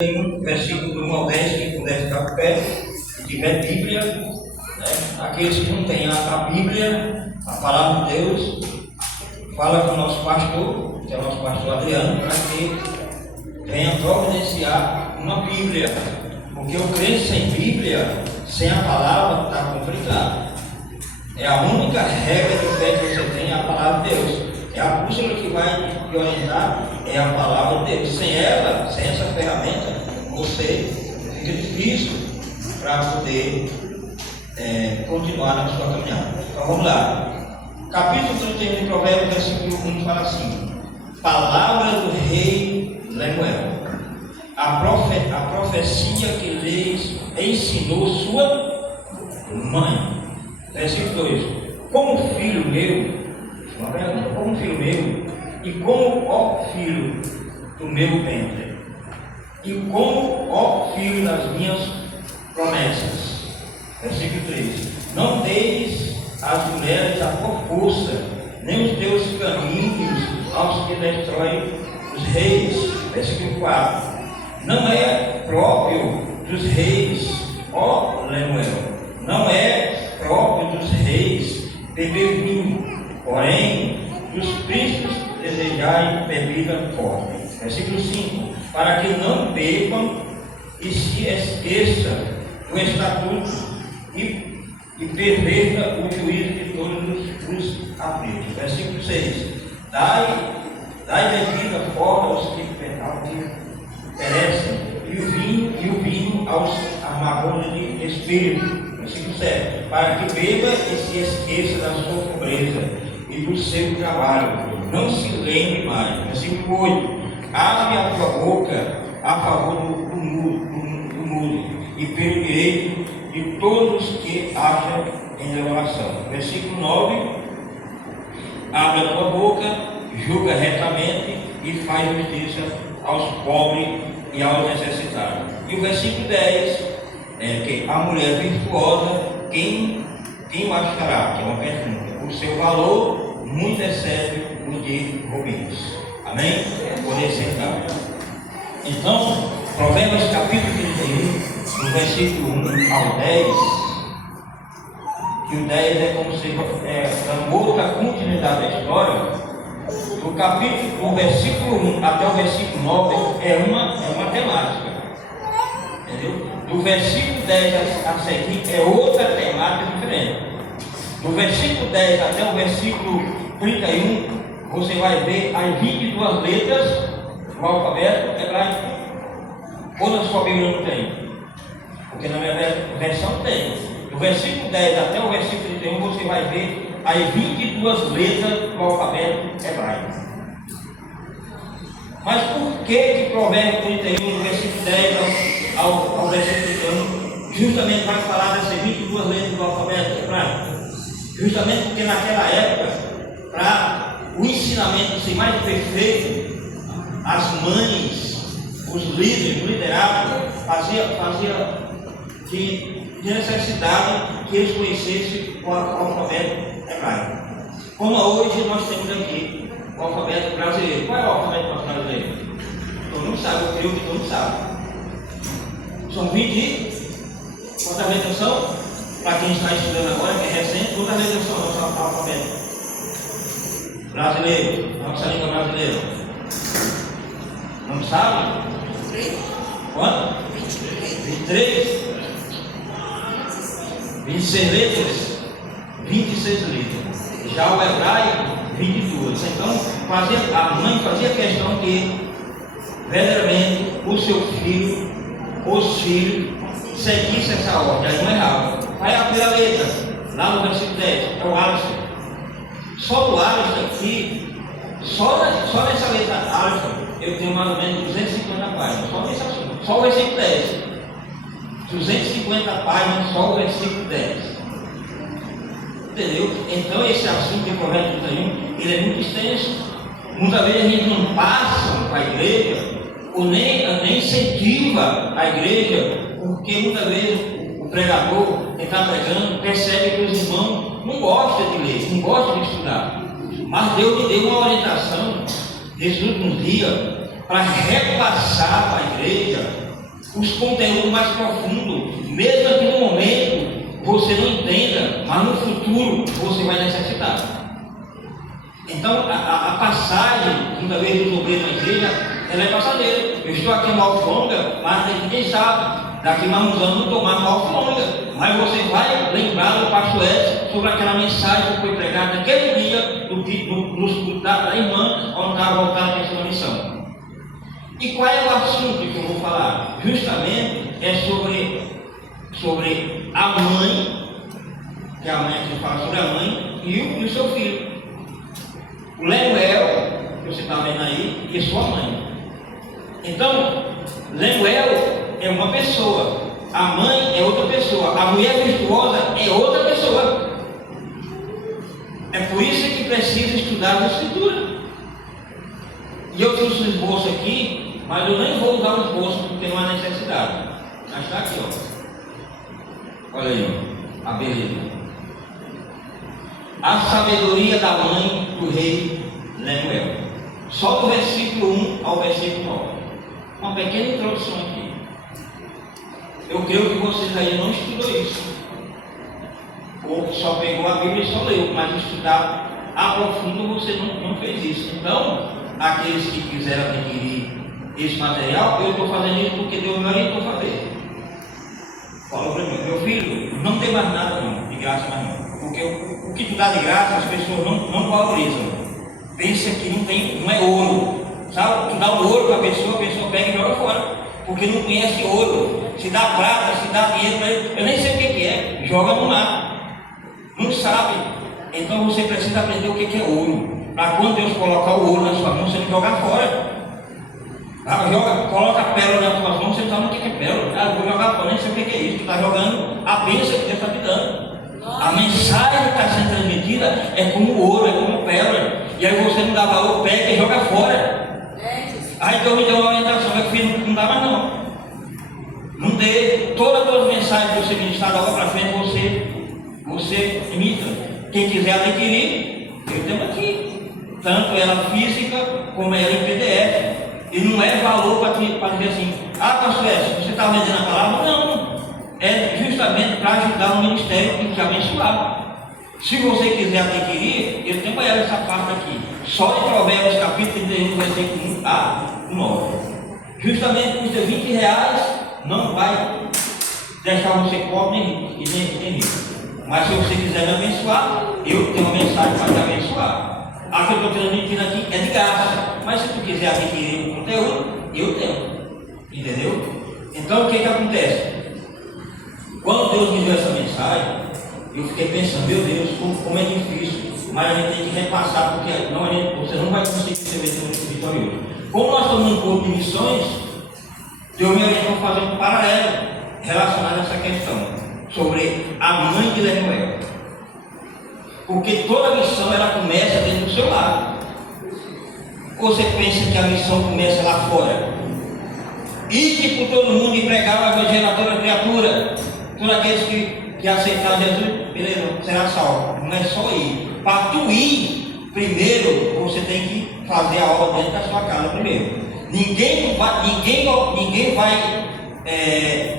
Tem um versículo do 1 ao 10, quem puder ficar de pé, se tiver Bíblia, né? Aqueles que não têm a Bíblia, a palavra de Deus, fala com o nosso pastor, que é o nosso pastor Adriano, para que venha providenciar uma Bíblia, porque o crente sem Bíblia, sem a palavra, está complicado. É a única regra de fé que você tem, é a palavra de Deus. É a bússola que vai te orientar, é a palavra de Deus. Sem ela, sem essa ferramenta, você fica difícil para poder continuar na sua caminhada. Então vamos lá. Capítulo 31 de Provérbios, versículo 1 fala assim: palavra do rei Lemuel. A profecia que lhes ensinou sua mãe. Versículo 2: como filho meu, uma pergunta, como filho meu, e como ó filho do meu ventre, e como ó filho das minhas promessas. Versículo 3: não deis às mulheres a força, nem os teus caminhos aos que destroem os reis. Versículo 4: não é próprio dos reis, ó Lemuel, não é próprio dos reis beber vinho, porém dos príncipes desejai bebida forte. Versículo 5: para que não bebam e se esqueça do estatuto e perverta o juízo de todos os aflitos. Versículo 6: dai bebida forte aos que perecem, e o vinho aos amargores de espírito. Versículo 7: para que beba e se esqueça da sua pobreza e do seu trabalho, não se lembre mais. Versículo 8: abre a tua boca a favor do mudo e pelo direito de todos os que acham em revelação. Versículo 9: abre a tua boca, julga retamente e faz justiça aos pobres e aos necessitados. E o versículo 10 é que a mulher virtuosa, quem o achará? Que é uma pergunta. O seu valor muito excede o de rubins. Amém? Poder sentar. Então, Provérbios capítulo 31, do versículo 1 ao 10, que o 10 é como se dando outra continuidade da história. Do versículo 1 até o versículo 9 é uma temática. Entendeu? Do versículo 10 a seguir é outra temática diferente. Do versículo 10 até o versículo 31, você vai ver as 22 letras do alfabeto hebraico. Ou na sua Bíblia não tem? Porque na minha versão tem. Do versículo 10 até o versículo 31, você vai ver as 22 letras do alfabeto hebraico. Mas por que Provérbios 31, do versículo 10 ao versículo 31, justamente vai falar dessas 22 letras do alfabeto hebraico? Justamente porque naquela época, para o ensinamento ser mais perfeito, as mães, os líderes, o liderado, fazia de necessidade que eles conhecessem o alfabeto hebraico. Como hoje nós temos aqui o alfabeto brasileiro. Qual é o alfabeto brasileiro? Todo mundo sabe, eu creio que todo mundo sabe. São 20. Quantas letras são? Para quem está estudando agora, que é recente, quantas letras são no nosso alfabeto brasileiro? Nossa língua brasileira. Não sabe? Quanto? 23. 26 letras. 26 letras. Já o hebraico, 22. Então, a mãe fazia questão que, verdadeiramente, o seu filho, os filhos, seguissem essa ordem. Aí não errava. Aí a primeira letra, lá no versículo 10, é o Aleph. Só do Aleph aqui, só nessa letra Aleph, eu tenho mais ou menos 250 páginas. Só nesse assunto. Só o versículo 10. 250 páginas, só o versículo 10. Entendeu? Então esse assunto de Provérbios 31, ele é muito extenso. Muitas vezes a gente não passa para a igreja, ou nem incentiva a igreja, porque muitas vezes o pregador que está pregando percebe que os irmãos não gostam de ler, não gostam de estudar. Mas Deus me deu uma orientação nesses últimos dias para repassar para a igreja os conteúdos mais profundos, mesmo que no momento você não entenda, mas no futuro você vai necessitar. Então, a passagem, muitas vezes, dos obreiros na igreja, ela é passadeira. Eu estou aqui no Alfa Longa, mas ninguém sabe, daqui a uns anos não estou mais no Alfa Longa. Mas você vai lembrar do pastor Edson sobre aquela mensagem que foi pregada naquele dia, nos cultos da irmã, quando estava voltando a questão da missão. E qual é o assunto que eu vou falar? Justamente é sobre a mãe, que a mãe aqui fala sobre a mãe e o seu filho. O Lemuel, que você está vendo aí, e sua mãe. Então, Lemuel é uma pessoa, a mãe é outra pessoa, a mulher virtuosa é outra pessoa. É por isso que precisa estudar a Escritura. E eu trouxe um esboço aqui, mas eu nem vou usar o esboço porque não há necessidade. Mas está aqui, ó. Olha aí, a beleza. A sabedoria da mãe do rei Lemuel. Só do versículo 1 ao versículo 9. Uma pequena introdução aqui. Eu creio que vocês aí não estudam isso. Ou só pegou a Bíblia e só leu, mas estudar a profundo você não fez isso. Então, aqueles que quiserem adquirir esse material, eu estou fazendo isso porque Deus me orientou a fazer. Falou para mim, meu filho, não tem mais nada não, de graça mais não. Porque o que tu dá de graça, as pessoas não valorizam. Pensa que não é ouro. Sabe? Tu dá um ouro para a pessoa pega e joga fora. Porque não conhece ouro. Se dá prata, se dá dinheiro para ele, eu nem sei o que é. Joga no mar. Não sabe. Então você precisa aprender o que é ouro. Para quando Deus colocar o ouro na sua mão, você não jogar fora. Coloca a pérola nas suas mãos, você não sabe o que é pérola. Vou jogar fora, nem sei o que é isso. Tu está jogando a bênção que Deus está te dando. A mensagem que está sendo transmitida é como ouro, é como pérola. E aí você não dá valor, pega e joga fora. Aí Deus me deu uma orientação, meu filho, não dá mais não. Não dê. Todas as mensagens que você ministrar da hora para frente, você imita. Quem quiser adquirir, eu tenho aqui. Tanto ela física como ela em PDF. E não é valor para dizer assim, pastor Edson, você está vendendo a palavra? Não. É justamente para ajudar o ministério e te abençoar. Se você quiser adquirir, eu tenho essa parte aqui. Só em Provérbios capítulo 31, versículo 1 a 9. Justamente por ser R$20 não vai deixar você pobre nem rico. Mas se você quiser me abençoar, eu tenho uma mensagem para te abençoar. A que eu estou transmitindo aqui é de graça. Mas se tu quiser adquirir o conteúdo, eu tenho. Entendeu? Então o que acontece? Quando Deus me deu essa mensagem, eu fiquei pensando, meu Deus, como é difícil, mas a gente tem que repassar, porque você não vai conseguir ser vitorioso. Como nós estamos num curso de missões, Deus me orientou a fazer um paralelo relacionado a essa questão, sobre a mãe de Lemuel. Porque toda missão ela começa dentro do seu lar. Ou você pensa que a missão começa lá fora? Ide por todo mundo e pregar o evangelho a toda criatura. Todos aqueles que aceitaram Jesus, beleza, será salvo. Não é só ir. Para tu ir, primeiro você tem que fazer a obra dentro da sua casa primeiro. Ninguém vai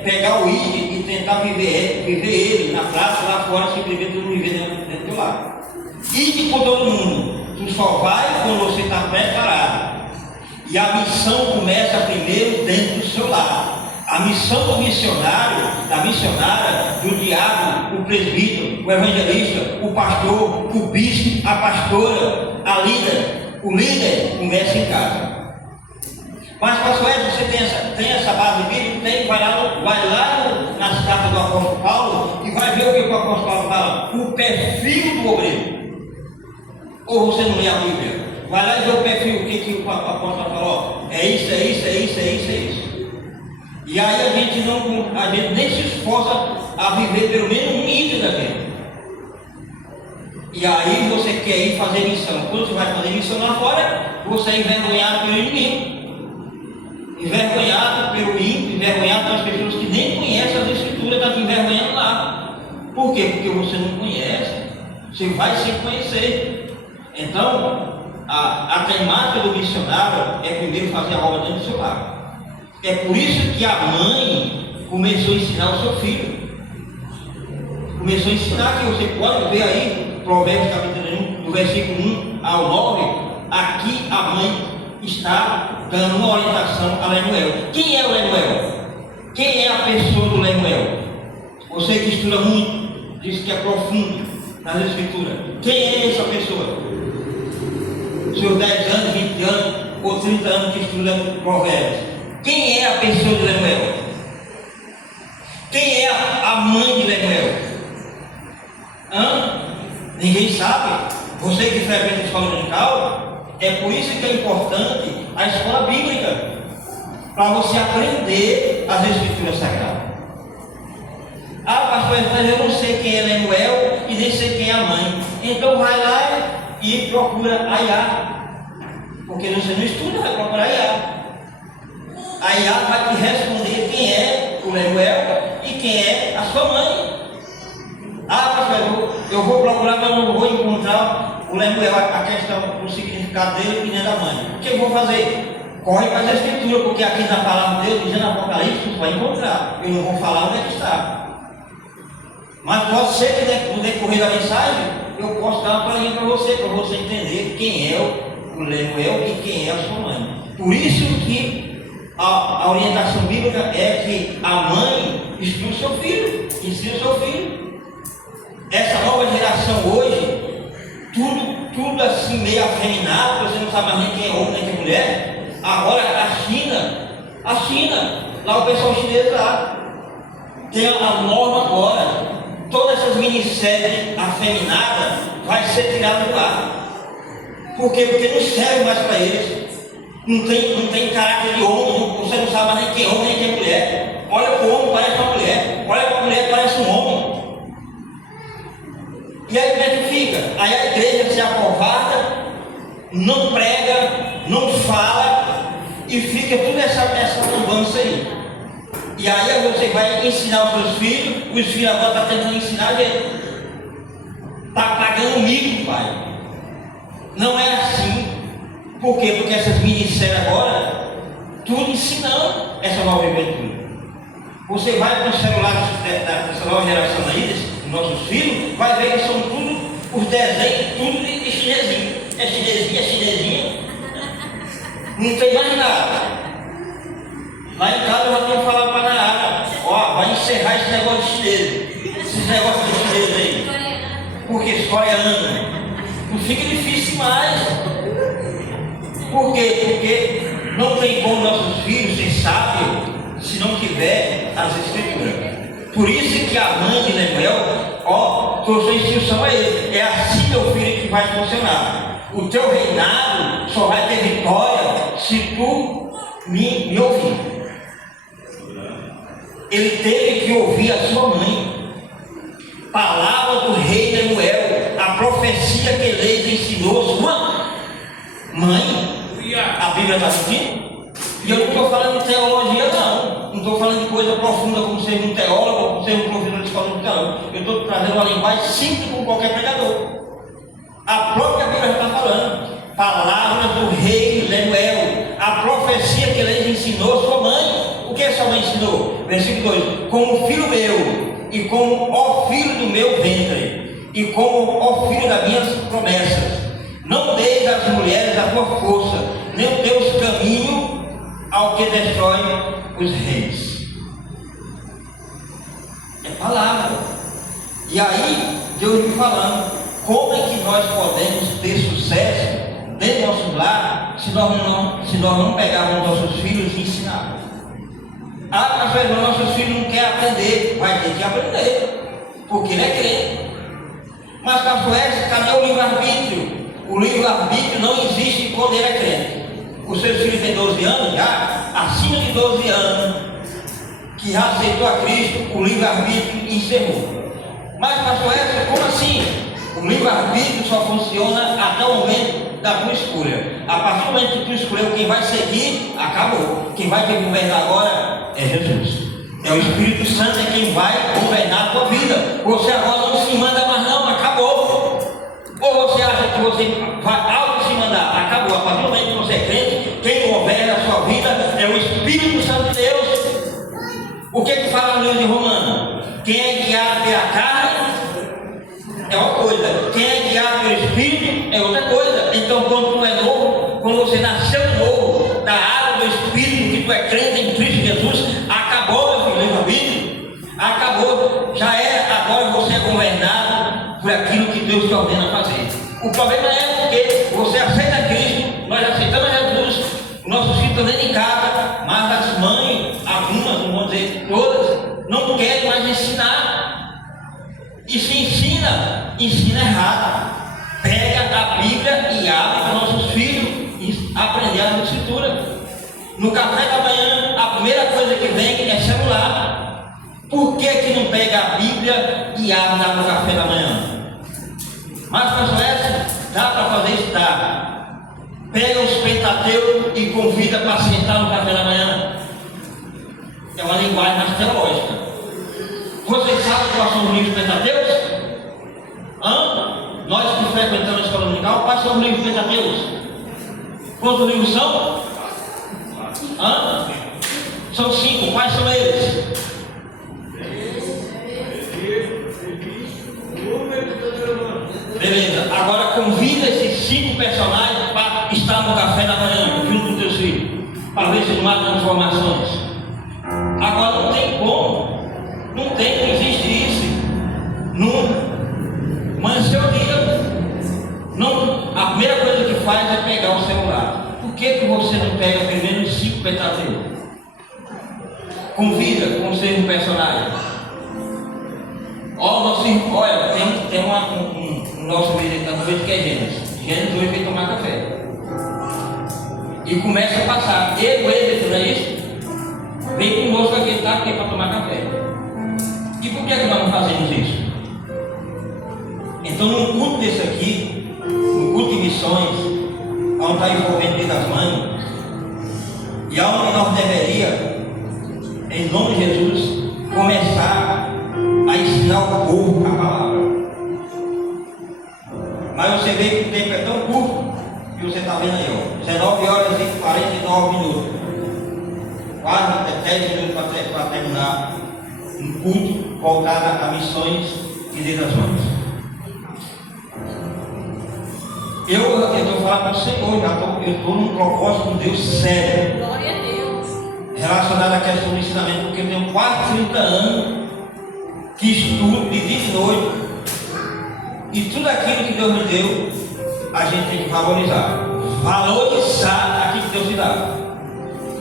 pegar o ir e tentar viver ele na praça lá fora, se viver tudo viver dentro do lar. Ir por todo mundo. Tu só vai quando você está preparado. E a missão começa primeiro dentro do seu lar. A missão do missionário, da missionária, do diácono, o presbítero, o evangelista, o pastor, o bispo, a pastora, a líder, o líder começa em casa. Mas, pastor Edson, você tem essa base bíblica? Tem, vai lá nas cartas do apóstolo Paulo e vai ver o que o apóstolo Paulo fala, o perfil do obreiro. Ou você não lê a Bíblia? Vai lá e vê o perfil, o que o apóstolo falou. É isso, é isso, é isso, é isso, é isso. E aí a gente nem se esforça a viver pelo menos um nível daquele. E aí você quer ir fazer missão. Quando você vai fazer missão lá fora, você é envergonhado pelo inimigo. Envergonhado pelo ímpio, envergonhado pelas pessoas que nem conhecem as escrituras, estão te envergonhando lá. Por quê? Porque você não conhece, você vai sem conhecer. Então, a temática do missionário é primeiro fazer a obra dentro do seu lar. É por isso que a mãe começou a ensinar o seu filho. Começou a ensinar que você pode ver aí, Provérbios capítulo 1, do versículo 1 ao 9, aqui a mãe está dando uma orientação a Lemuel. Quem é o Lemuel? Quem é a pessoa do Lemuel? Você que estuda muito, diz que é profundo nas escrituras. Quem é essa pessoa? Seus 10 anos, 20 anos ou 30 anos que estuda Provérbios. Quem é a pessoa de Lemuel? Quem é a mãe de Lemuel? Ninguém sabe. Você que frequenta a escola dominical, é por isso que é importante a escola bíblica, para você aprender as escrituras sagradas. Pastor, eu não sei quem é Lemuel e nem sei quem é a mãe. Então vai lá e procura a Iá, porque você não estuda, vai procurar a Iá. A Iá vai te responder quem é o Lemuel e quem é a sua mãe. Pastor, eu vou procurar, mas não vou encontrar o Lemuel, a questão do significado dele e nem da mãe. O que eu vou fazer? Corre para as escrituras, porque aqui na palavra de Deus, dizendo no Apocalipse, você vai encontrar. Eu não vou falar onde é que está. Mas pode ser que no decorrer da mensagem, eu posso dar uma palhinha para você entender quem é o Lemuel e quem é a sua mãe. Por isso que a orientação bíblica é que a mãe ensina o seu filho. Essa nova geração hoje, tudo assim meio afeminado, você não sabe mais nem quem é homem nem quem é mulher. Agora a China, lá o pessoal chinês lá, tem a norma agora, todas essas minisséries afeminadas vai ser tirada do ar. Por quê? Porque não serve mais para eles. Não tem caráter de homem, você não sabe mais nem quem é homem nem quem é mulher. Olha para o homem, parece uma mulher. Olha para a mulher, parece um homem. E aí como é que fica? Aí a igreja se acovarda, não prega, não fala e fica toda essa lambança aí. E aí você vai ensinar os seus filhos, os filhos agora estão tentando ensinar a ele. Está pagando mico, pai. Não é assim. Por quê? Porque essas minisséries agora, tudo ensinando essa nova juventude. Você vai para o celular dessa nova geração aí, dos nossos filhos, vai ver que são tudo os desenhos, tudo de chinesinho. É chinesinha. Não tem mais nada. Lá em casa eu já tenho falado para a Nara, vai encerrar esse negócio de chinês, esses negócios de chinês aí. Porque esse coreano não fica difícil mais. Por quê? Porque não tem como nossos filhos ser sábios se não tiver as escrituras. Por isso que a mãe de Lemuel, trouxe a instrução a ele. É assim, meu filho, que vai funcionar. O teu reinado só vai ter vitória se tu me ouvir. Ele teve que ouvir a sua mãe. Palavra do rei Lemuel, a profecia que ele ensinou sua mãe. A Bíblia está aqui. E eu não estou falando de teologia, não. Não estou falando de coisa profunda como ser um teólogo, como ser um professor de escola de não. Eu estou trazendo uma linguagem simples como qualquer pregador. A própria Bíblia está falando. Palavras do rei Lemuel, a profecia que ele ensinou sua mãe. O que a sua mãe ensinou? Versículo 2: como filho meu, e como ó filho do meu ventre, e como ó filho das minhas promessas, não deis às mulheres a tua força, nem o teu caminho ao que destrói os reis. É palavra. E aí, Deus me falando, como é que nós podemos ter sucesso dentro do nosso lar se nós não pegarmos nossos filhos e ensinarmos? Pastor, nossos filhos não querem aprender, vai ter que aprender, porque ele é crente. Mas, pastor, cadê o livre-arbítrio? O livre-arbítrio não existe quando ele é crente. Os seus filhos têm 12 anos, já acima de 12 anos, que já aceitou a Cristo, o livre-arbítrio encerrou. Mas, pastor, como assim? O livre-arbítrio só funciona até o momento da tua escolha. A partir do momento que tu escolheu quem vai seguir, acabou. Quem vai te governar agora é Jesus. É o Espírito Santo é quem vai governar a tua vida. Você agora não se manda mais não, acabou. Ou você acha que você vai auto se mandar? Acabou. A partir do momento que você é crente, quem governa a sua vida é o Espírito Santo de Deus. O que fala no livro de Romanos? Quem é guiado pela carne é uma coisa, quem é guiado pelo Espírito é outra coisa. Então, quando tu é novo, quando você nasceu novo, da água do Espírito, que tu é crente em Cristo Jesus, acabou, meu filho, Bíblia, acabou, já era, agora você é governado por aquilo que Deus te ordena fazer. O problema é porque você aceita Cristo, nós aceitamos Jesus, nossos filhos estão dentro de casa, mas as mães, algumas, não vou dizer todas, não querem mais ensinar. E se ensina errado. Pega a Bíblia e abre para nossos filhos aprender a Escritura. No café da manhã, a primeira coisa que vem é celular. Por que não pega a Bíblia e abre lá no café da manhã? Mas, pastor Edson, dá para fazer isso? Dá. Pega os Pentateucos e convida para sentar no café da manhã. É uma linguagem mais teológica. Vocês sabem quais são os livros Pentateucos? Nós que frequentamos a escola dominical, quais são os livros Pentateucos? Quantos livros são? São 5. Quais são eles? Beleza. Agora convida esses 5 personagens para estar no café da manhã, junto com teus filhos, para ver se não há transformações. Agora não tem como. Não existe isso. Mas seu dia, a primeira coisa que faz é pegar o celular. Por que você não pega primeiro os 5 Pentateucos? Convida com ser um personagem. Olha, tem um nosso visitante hoje que é Gênesis. Gênesis hoje vem tomar café. E começa a passar. Ele, não é isso? Vem conosco aqui, está aqui para tomar café. E por que nós não fazemos isso? Então, no culto desse aqui, no culto de missões, onde está envolvendo Dia das Mães, e onde nós deveríamos, em nome de Jesus, começar a ensinar o povo a palavra. Mas você vê que o tempo é tão curto, que você está vendo aí, ó, 19 horas e 49 minutos. Quase 10 minutos para terminar um culto voltado a missões e Dia das Mães. Eu estou falando para o Senhor, eu estou num propósito com Deus sério. Glória a Deus. Relacionado à questão do ensinamento, porque eu tenho quase 30 anos que estudo de dia e noite. E tudo aquilo que Deus me deu, a gente tem que valorizar. Valorizar aquilo que Deus te dá.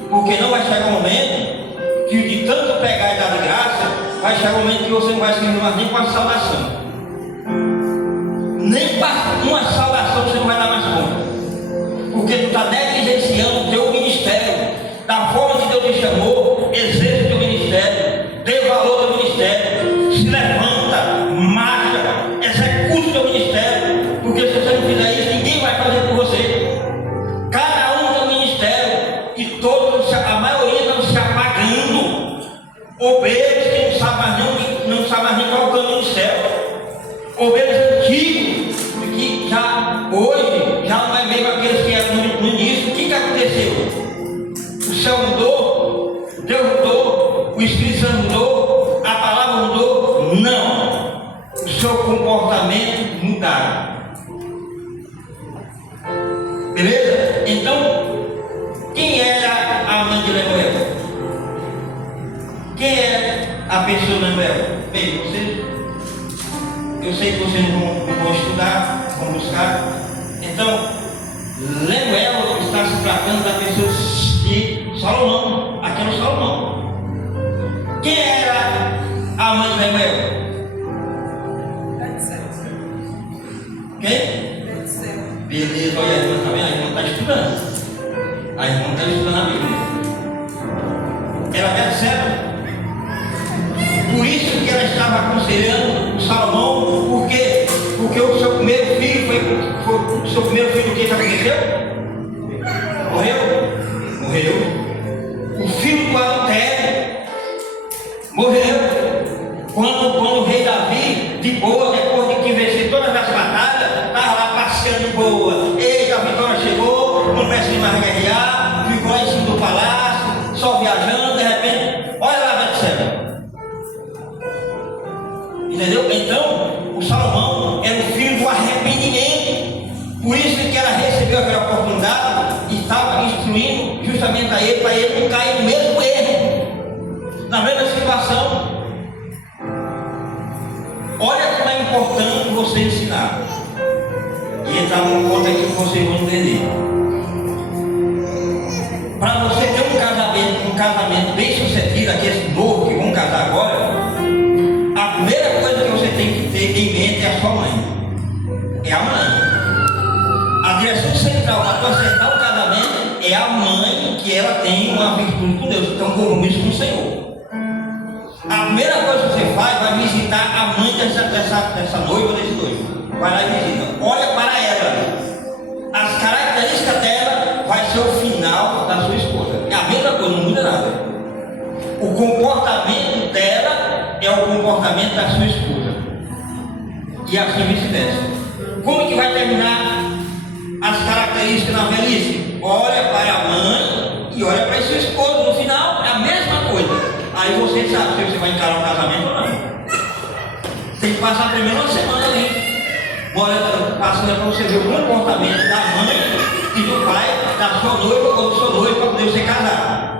Porque não vai chegar um momento que de tanto pegar e dar de graça, vai chegar um momento que você não vai se mais nem com a salvação. Nem para uma salvação você não vai dar mais conta. Porque tu está negligenciando o teu ministério. Da forma que Deus te chamou, exerce o teu ministério. Dê valor ao ministério. Se levanta, marcha, executa o teu ministério. Porque se você não fizer isso, ninguém vai fazer por você. Cada um tem um ministério. E todos, a maioria estão se apagando. Obreiros que não sabem mais nem qual é o caminho do céu. Obreiros antigos, que já hoje já não é mesmo aqueles que eram no início. O que aconteceu? O céu mudou, Deus mudou, o Espírito Santo mudou, a palavra mudou? Não. O seu comportamento mudaram. Beleza? Então, quem era a mãe de Lemuel? Quem é a pessoa de Lemuel? Bem, eu sei que vocês vão estudar, vão buscar. Então, Lemuel está se tratando da pessoa de Salomão, aquele Salomão. Quem era a mãe de Lemuel? Quem? Beleza, olha a irmã, tá vendo? A irmã está estudando. A irmã está estudando a Bíblia. Era Betseba. Por isso que ela estava aconselhando o Salomão. Por quê? Porque o seu primeiro filho foi o seu primeiro filho, o que aconteceu? Morreu. O filho do adultério morreu. Quando o rei Davi, de boa, depois de que venceu todas as batalhas, estava lá passeando de boa. Eita, a vitória chegou, não precisa mais guerrear, ficou lá em cima do palácio, cela. Entendeu? Então, o Salomão era o filho do arrependimento. Por isso que ela recebeu aquela oportunidade e estava instruindo justamente a ele, para ele não cair no mesmo erro, na mesma situação. Olha como é importante você ensinar. E entrar num ponto aqui que vocês vão entender. Para você ter um casamento bem sucedido, aqueles novos que vão casar agora, a primeira coisa que você tem que ter em mente é a sua mãe. É a mãe. A direção central para acertar o casamento é a mãe, que ela tem uma virtude com Deus, tem um compromisso com o Senhor. A primeira coisa que você faz, vai visitar a mãe dessa noiva ou desse noivo. Vai lá e visita. Olha para ela. As características dela vai ser o final da sua esposa. É a mesma coisa, não muda nada. O comportamento dela é o comportamento da sua esposa. E assim vice-versa. Como que vai terminar as características na velhice? Olha para a mãe e olha para a sua esposa. No final é a mesma coisa. Aí você sabe se você vai encarar um casamento ou não. Tem que passar primeiro uma semana ali. Passando para você ver o comportamento da mãe e do pai, da sua noiva ou do seu noivo, para poder você casar.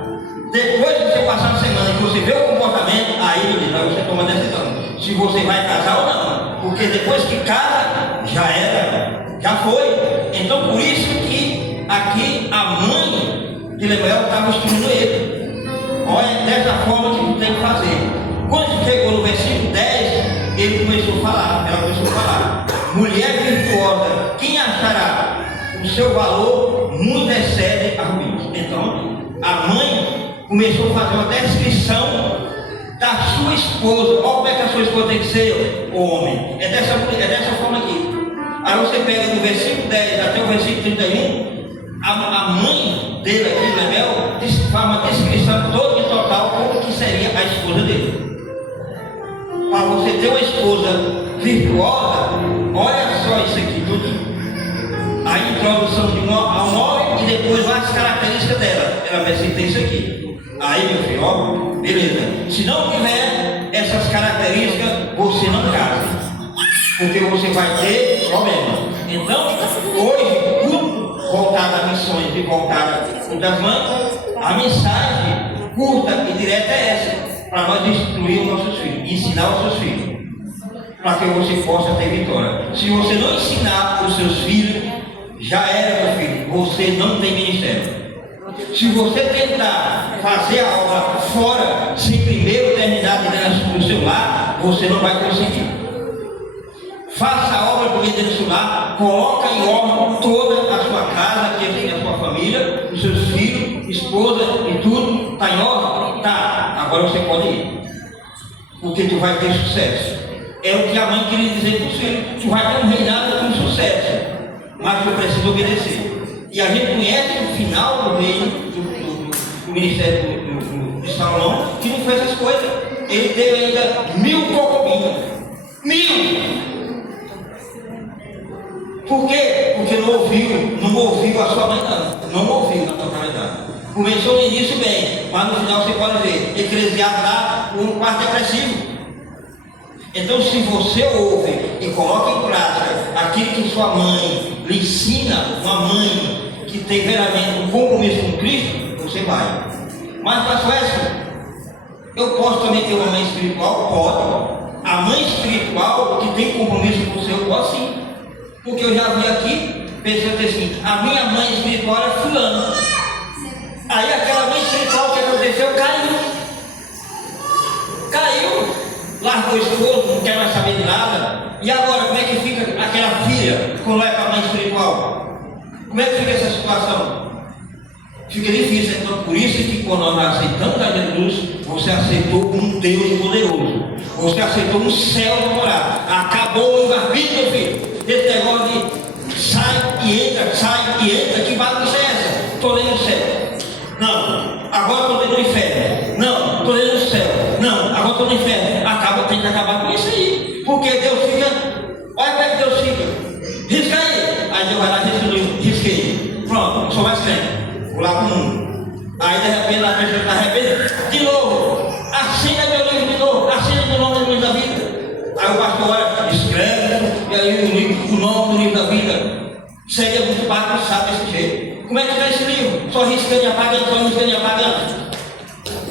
Depois que você passar a semana e você vê o comportamento, aí você toma a decisão se você vai casar ou não. Porque depois que casa, já era, já foi. Então por isso que aqui a mãe de Lemuel estava instruindo ele. Olha, dessa forma que tu tem que fazer. Quando chegou no versículo 10, ele começou a falar, ela começou a falar: mulher virtuosa, quem achará? O seu valor muito excede a rubins. Então, a mãe começou a fazer uma descrição da sua esposa. Olha como é que a sua esposa tem que ser, o homem. É dessa forma aqui. Aí você pega do versículo 10 até o versículo 31, a mãe dele aqui, Lemuel, faz uma descrição toda e total como que seria a esposa dele. Para você ter uma esposa virtuosa, olha só isso aqui tudo. A introdução de 1 ao 9 e depois as características dela. Ela vai citar isso aqui. Aí, meu filho, ó, beleza. Se não tiver essas características, você não casa. Porque você vai ter problema. Então, hoje, tudo voltado a missões e voltado a das mães, a mensagem curta e direta é essa. Para nós instruir os nossos filhos, ensinar os seus filhos, para que você possa ter vitória. Se você não ensinar os seus filhos, já era, meu filho, você não tem ministério. Se você tentar fazer a obra fora, sem primeiro terminar dentro do seu lar, você não vai conseguir. Faça a obra por dentro do seu lar, coloca em ordem toda a sua casa, que tem a sua família, os seus filhos, esposa e tudo, está em ordem? Tá, agora você pode ir, porque tu vai ter sucesso. É o que a mãe queria dizer para os filhos: tu vai ter um reinado com sucesso, mas tu precisa obedecer. E a gente conhece o final do reino, do ministério de Salomão, que não fez essas coisas. Ele teve ainda 1000 concubinas. 1000! Por quê? Porque não ouviu a sua mãe, não ouviu na totalidade. Começou no início bem, mas no final você pode ver, Eclesiastes dá um quarto depressivo. Então, se você ouve e coloca em prática aquilo que sua mãe lhe ensina, uma mãe que tem verdadeiramente um compromisso com Cristo, você vai. Mas, pastor Edson, eu posso também ter uma mãe espiritual? Pode. A mãe espiritual que tem compromisso com o Senhor, pode sim. Porque eu já vi aqui, pensando assim, a minha mãe espiritual é fulana. Aí aquela mãe espiritual que aconteceu, caiu, largou o esposo, não quer mais saber de nada. E agora como é que fica aquela filha quando vai para a mãe espiritual? Como é que fica essa situação? Fica difícil. Então por isso que quando nós aceitamos a Jesus, você aceitou um Deus poderoso, você aceitou um céu de morar. Acabou o livre-arbítrio, meu filho. Esse negócio de sai e entra, que bagunça é essa? Estou lendo o céu. Não, agora estou dentro do inferno. Não, estou dentro do céu. Não, agora estou no inferno. Tem que acabar com isso aí. Porque Deus fica. Olha como é que Deus fica. Risca aí. Aí Deus vai lá e risquei. Pronto, sou mais crente. Vou lá para o mundo. Aí de repente a pessoa está arrependida. De novo. Assim seria muito bagunçado desse jeito. Como é que está esse livro? Só riscando e apagando, só riscando e apagando.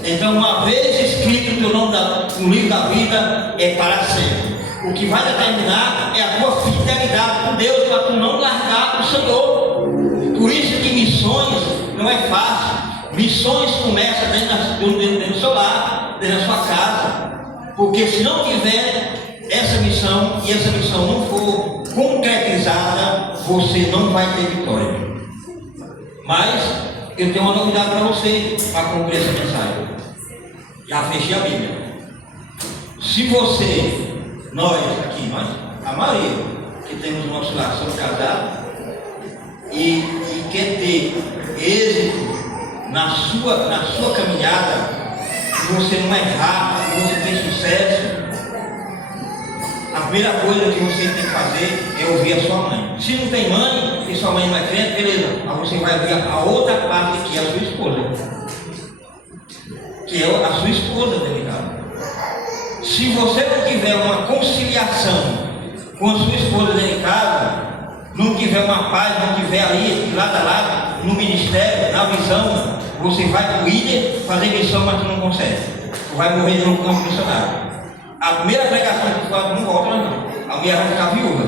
Então, uma vez escrito o teu nome no livro da vida, é para sempre. O que vai determinar é a tua fidelidade com Deus, para tu não largar o Senhor. Por isso que missões não é fácil. Missões começam dentro do seu lar, dentro da sua casa. Porque se não tiver essa missão, e essa missão não for concretizada, você não vai ter vitória. Mas eu tenho uma novidade para você, para concluir essa mensagem. Já fechei a Bíblia. Se você, nós, a maioria que temos no nosso lar, somos casados e quer ter êxito na sua caminhada, que você não errar, que você tem sucesso, a primeira coisa que você tem que fazer é ouvir a sua mãe. Se não tem mãe e sua mãe não é crente, beleza, mas você vai ouvir a outra parte, que é a sua esposa. Que é a sua esposa, delicado. Se você não tiver uma conciliação com a sua esposa dentro de casa, não tiver uma paz, não tiver ali, lado a lado, no ministério, na visão, você vai para o líder fazer missão, mas tu não consegue. Tu vai morrer no campo missionário. A primeira pregação que tu faz, tu não volta, não. A mulher vai ficar viúva.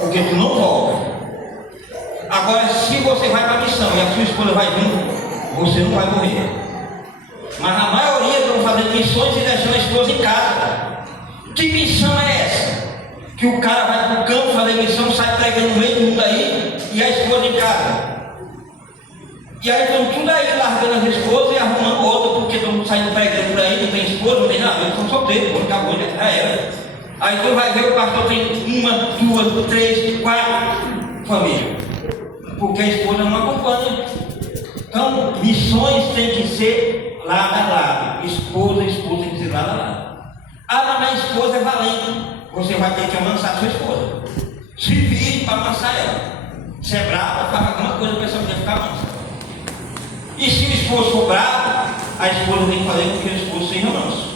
Porque tu não volta. Agora, se você vai para a missão e a sua esposa vai junto, você não vai morrer. Mas a maioria estão fazendo missões e deixando a esposa em casa. Que missão é essa? Que o cara vai para o campo fazer missão, sai pregando no meio do mundo aí, e a esposa em casa. E aí estão tudo aí largando as esposas e arrumando outra, porque estão saindo pregando por aí, não tem esposa, não tem nada, eles são solteiros, quando acabou, já era. Aí tu vai ver o pastor tem 1, 2, 3, 4 famílias. Porque a esposa não acompanha. Então, missões tem que ser lado a lado. Esposa tem que ser lado a lado. Ah, mas a esposa é valente. Você vai ter que amansar sua esposa. Se vire para amansar ela. Se é brava, faz alguma coisa para essa mulher ficar mansa. E se o esposo for bravo, a esposa tem que fazer com que o esposo seja manso.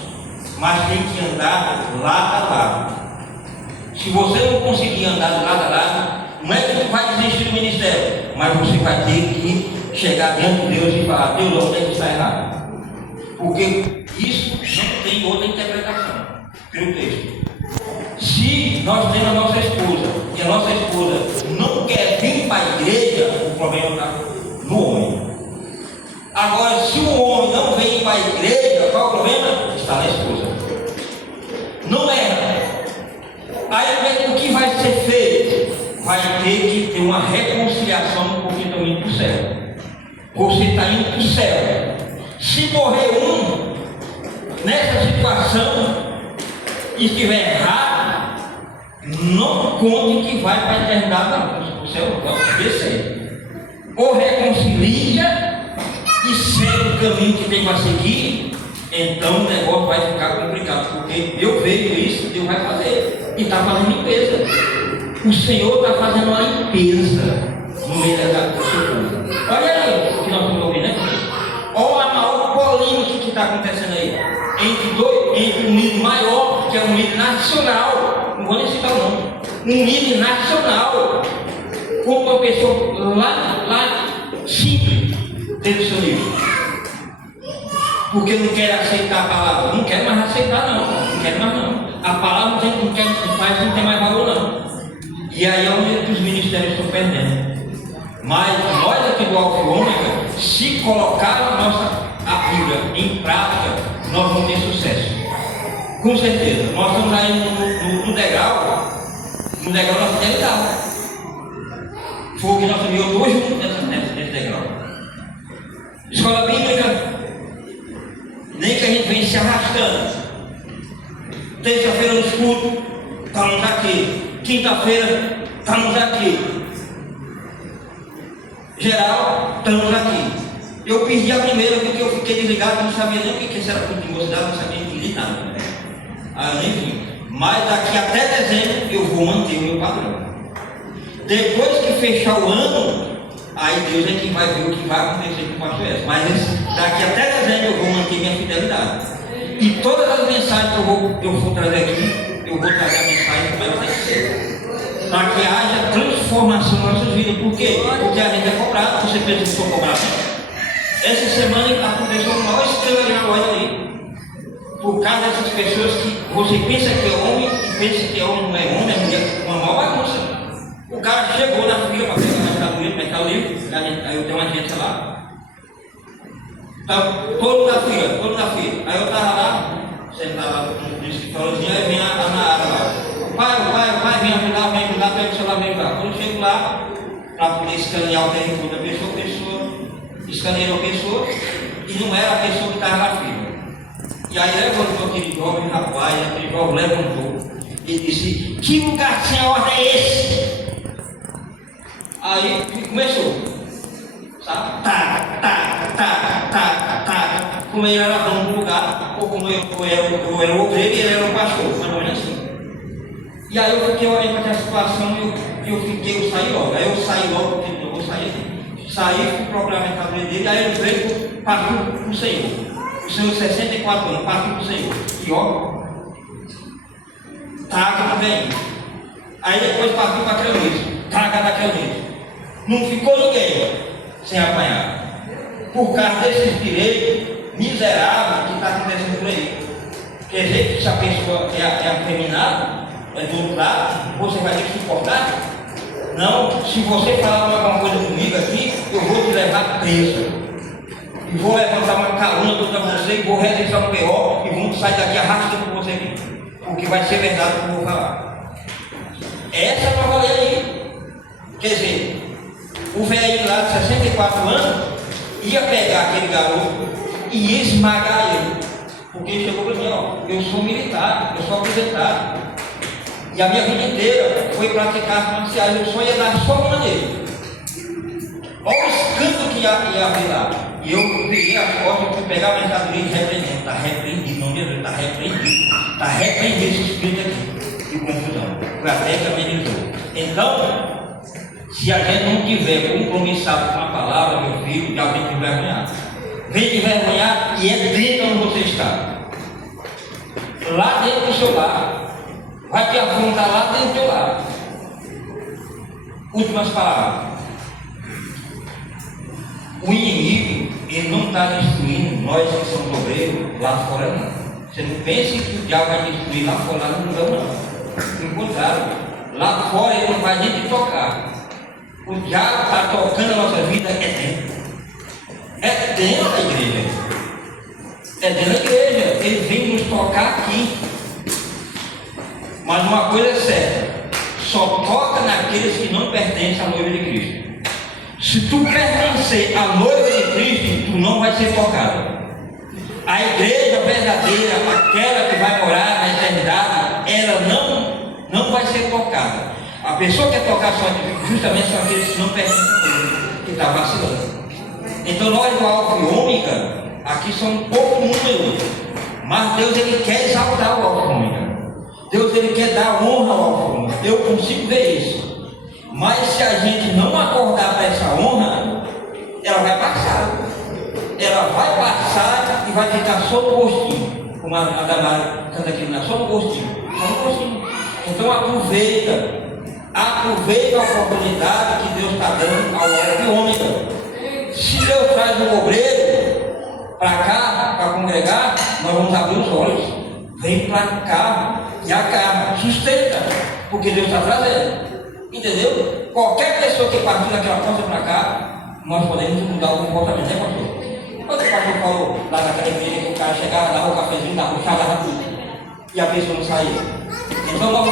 Mas tem que andar lado a lado. Se você não conseguir andar de lado a lado, não é que você vai desistir do ministério, mas você vai ter que chegar diante de Deus e falar: Deus, onde é que está errado? Porque isso não tem outra interpretação pelo texto. Se nós temos a nossa esposa e a nossa esposa não quer vir para a igreja, o problema está no homem. Agora, se o homem não vem para a igreja, qual é o problema? Está na esposa. Não é. Aí o que vai ser feito? Vai ter que ter uma reconciliação, porque estão indo para o céu. Você está indo para o céu. Se morrer um nessa situação e estiver errado, não conte que vai para a eternidade, não. O céu vai descer. Ou reconcilia e segue o caminho que tem para seguir, então o negócio vai ficar complicado, porque eu vejo isso, Deus vai fazer, e está fazendo limpeza. O Senhor está fazendo uma limpeza no meio da coisa. Olha aí o que nós estamos ouvindo, né? Olha a maior polêmica que está acontecendo aí, entre um líder maior, que é um líder nacional, não vou nem citar o nome, um líder nacional, com uma pessoa lá simples, dentro do seu livro, porque não quer aceitar a palavra, não quer mais aceitar, não quer mais não, a palavra não tem mais valor, não. E aí é onde os ministérios estão perdendo. Mas nós aqui do Alfa e Ômega, se colocar a Bíblia em prática, nós vamos ter sucesso, com certeza. Nós estamos aí no degrau da fidelidade. Foi o que nós vimos hoje nesse degrau. Escola bíblica, nem que a gente venha se arrastando. Terça-feira no escudo, estamos aqui. Quinta-feira, estamos aqui. Geral, estamos aqui. Eu perdi a primeira porque eu fiquei desligado, não sabia nem o que era culto de mocidade, não sabia nem nada. Aí eu nem vim. Mas daqui até dezembro eu vou manter o meu padrão. Depois que fechar o ano, aí Deus é quem vai ver o que vai acontecer com o pastor S. Mas daqui até dezembro eu vou manter minha fidelidade. E todas as mensagens que eu vou trazer aqui, eu vou trazer a mensagem que vai ser. para que haja transformação nas nossas vidas. Por quê? Porque a gente é cobrado. Você pensa que estou cobrado? Essa semana aconteceu uma maior estrela na loja ali. Por causa dessas pessoas que você pensa que é homem, e pensa que é homem, não é homem, é mulher, uma maior bagunça. O cara chegou na fila para pegar a mercadoria no Mercado Livre, aí eu tenho uma agência lá. Então, todo na fila. Aí eu estava lá, sentado lá no escritóriozinho, aí vem a Nara lá. Pai, vem ajudar, pega o celular, vem ajudar. Quando eu chego lá, para poder escanear o telefone da pessoa, escaneou a pessoa, e não era a pessoa que estava na fila. E aí levantou aquele jovem rapaz, aquele jovem levantou e disse: que lugar sem ordem é esse? Aí começou, sabe? Como ele era dono do lugar, ou como eu era o obreiro e ele era o pastor, mais ou menos assim. E aí eu fiquei olhando para aquela situação e eu saí logo. Aí eu saí logo, porque eu vou sair. Saí, fui procurar a mercadoria dele, aí ele veio, partiu para o Senhor. O Senhor, 64 anos, partiu para o Senhor. E ó, traga não vem. Aí depois partiu para aquela noite, traga daquela noite. Não ficou ninguém sem apanhar. Por causa desses direitos miseráveis que está acontecendo por aí. Quer dizer que se a pessoa é afeminada, é do outro lado, você vai ter que suportar? Não, se você falar alguma coisa comigo aqui, eu vou te levar preso. E vou levantar uma calúnia contra você, e vou registrar um BO, e vamos sair daqui arrastando com você aqui. Porque vai ser verdade o que eu vou falar. Essa é a nova lei aí. Quer dizer, o velho lá de 64 anos ia pegar aquele garoto e ia esmagar ele. Porque ele chegou para mim: ó, eu sou militar, eu sou aposentado. E a minha vida inteira foi praticar artes marciais, eu só ia dar só uma nele. Olha o escândalo que ia haver lá. E eu peguei as costas, fui pegar a mercadoria e repreendendo. Está repreendido, não me está repreendido. Está repreendido esse espírito aqui de confusão. Foi até que amenizou. Então, se a gente não tiver compromissado com a palavra, meu filho, já vem te envergonhar. Vem te envergonhar e é dentro onde você está. Lá dentro do seu lar. Vai te afrontar lá dentro do teu lar. Últimas palavras. O inimigo, ele não está destruindo nós que somos obreiros lá fora, não. Você não pense que o diabo vai destruir lá fora, lá no lugar, não. Pelo contrário, lá fora ele não vai nem te tocar. O diabo está tocando a nossa vida dentro. É dentro da igreja. É dentro da igreja. Ele vem nos tocar aqui. Mas uma coisa é certa: só toca naqueles que não pertencem à noiva de Cristo. Se tu pertencer à noiva de Cristo, tu não vai ser tocado. A igreja verdadeira, aquela que vai morar na eternidade, ela não vai ser tocada. A pessoa que quer tocar só justamente são aqueles que não pertencem à noiva, que está vacilando. Então nós do Alfa e Ômega, aqui são um pouco número, mas Deus ele quer exaltar o Alfa e Ômega. Deus ele quer dar honra ao Alfa e Ômega. Eu consigo ver isso. Mas se a gente não acordar para essa honra, ela vai passar. Ela vai passar e vai ficar só no gostinho. Como a Damara canta aqui, só no gostinho. Só no gostinho. Então aproveita a oportunidade que Deus está dando ao Alfa e Ômega. Se Deus traz um obreiro para cá, para congregar, nós vamos abrir os olhos. Vem para cá e agarra, sustenta, porque Deus está trazendo. Entendeu? Qualquer pessoa que partir daquela porta para cá, nós podemos mudar o comportamento, né, pastor? Quando o pastor falou lá naquela igreja que o cara chegava, dava o cafezinho, dava o chá, dava tudo, e a pessoa não saía. Então nós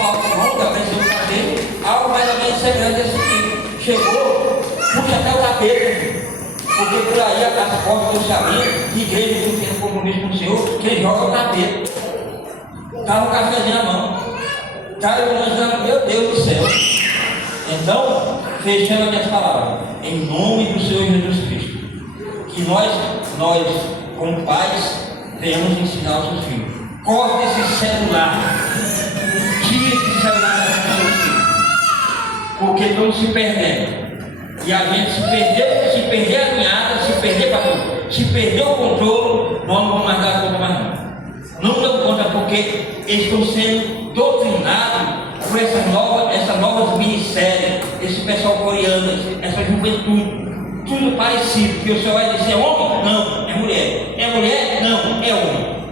precisamos fazer algo mais ou menos semelhante desse tipo. Chegou, puxa até o tapete, porque por aí as portas estão se abrindo, de igreja que tem compromisso com o Senhor, que ele joga o tapete. Estava o cafezinho na mão. Está imaginando, meu Deus do céu. Então, fechando as minhas palavras, em nome do Senhor Jesus Cristo, que nós como pais, venhamos ensinar os seus filhos. Corta esse celular, tira esse celular da vida dos filhos, porque estão se perdendo. E a gente se perder a linhada, se perder o controle, nós não vamos mais dar conta mais não. Não dão conta porque eles estão sendo doutrinados por essas novas ministérios, esse pessoal coreano, essa juventude, tudo parecido, que o senhor vai dizer homem? Não, é mulher. É mulher? Não, é homem.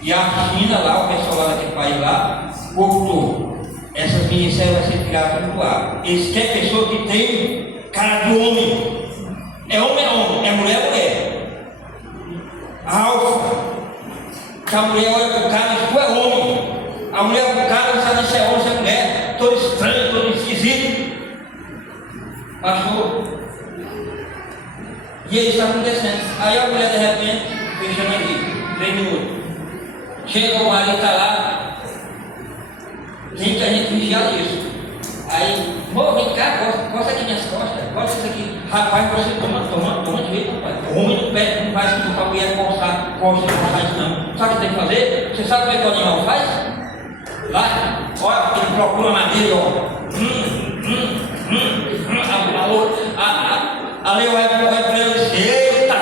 E a China lá, o pessoal lá daquele país lá, cortou. Essas ministérios vão ser tiradas do ar. Eles querem pessoa que tem cara de homem. É homem, é mulher, é mulher. A alfa. Que a mulher olha para o cara e diz, tu é homem. A mulher olha para o cara não sabe se é homem, se é mulher. Todo estranho, todo esquisito. Pastor. E aí está acontecendo. Aí a mulher de repente, fechando aqui, 3 minutos. Chega o marido, está lá. Tem que a gente vigiar isso. Aí, vem cá, costa aqui minhas costas, costa isso aqui. Rapaz, você toma de jeito, rapaz. O homem não pede, não faz tudo para a mulher coçar isso não. Sabe o que tem que fazer? Você sabe como é que o animal faz? Lá, olha, ele procura madeira, ó. A lei vai para ele e diz, eita!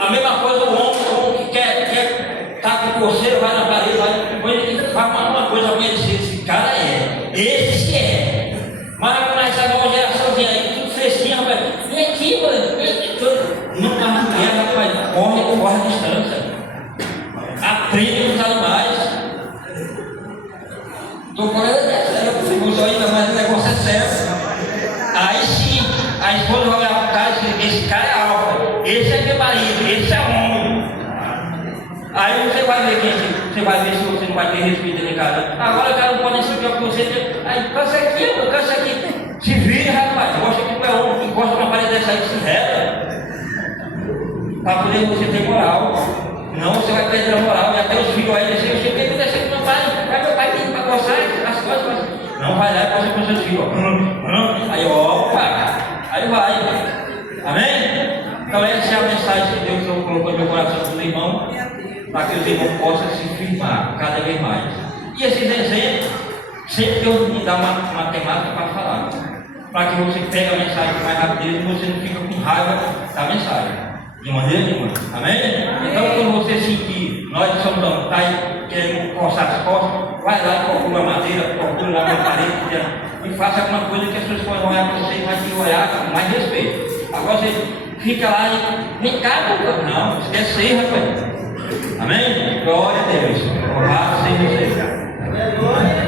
A mesma coisa o homem que quer tá com coceira, vai na parede, vai uma coisa, alguém diz, esse cara é, esse é. Mas quando essa nova geraçãozinha aí, tudo fresquinho, rapaz, vem aqui, mano, não dá mulher, rapaz, corre a distância. Aprende com os animais. Estou falando dessa, ainda mais o negócio é sério. Aí sim, a esposa vai olhar para o cara e diz, esse cara é alfa, esse é meu marido, esse é homem. Aí você vai ver se você não vai ter respeito dentro de casa. Agora o cara não pode subir com você. Aí, cansa aqui. Se vira, rapaz. Gosta que tu é homem, encosta uma parede dessa aí, se reza. Para poder você ter moral. Não, você vai perder a moral. E até os filhos aí dizem, você tem que descer com meu pai. Vai meu pai tem para coçar as coisas. Não vai lá e coça com seus filhos. Aí, opa. Aí vai. Amém? Então essa é a mensagem que Deus colocou no meu coração dos irmãos, para que os irmãos possam se firmar cada vez mais. E esses exemplos, sempre Deus me dá uma temática para falar, para que você pegue a mensagem mais rapidez e você não fica com raiva da mensagem, de maneira nenhuma. Amém? Então quando você sentir, nós que somos homens, está aí querendo coçar as costas, vai lá e procura a madeira, procura lá na parede e faça alguma coisa que as pessoas vão olhar para você e vai te olhar com mais respeito. Agora você fica lá e vem cá, não, esquece aí, rapaz. Amém? Glória a Deus. Louvado seja você.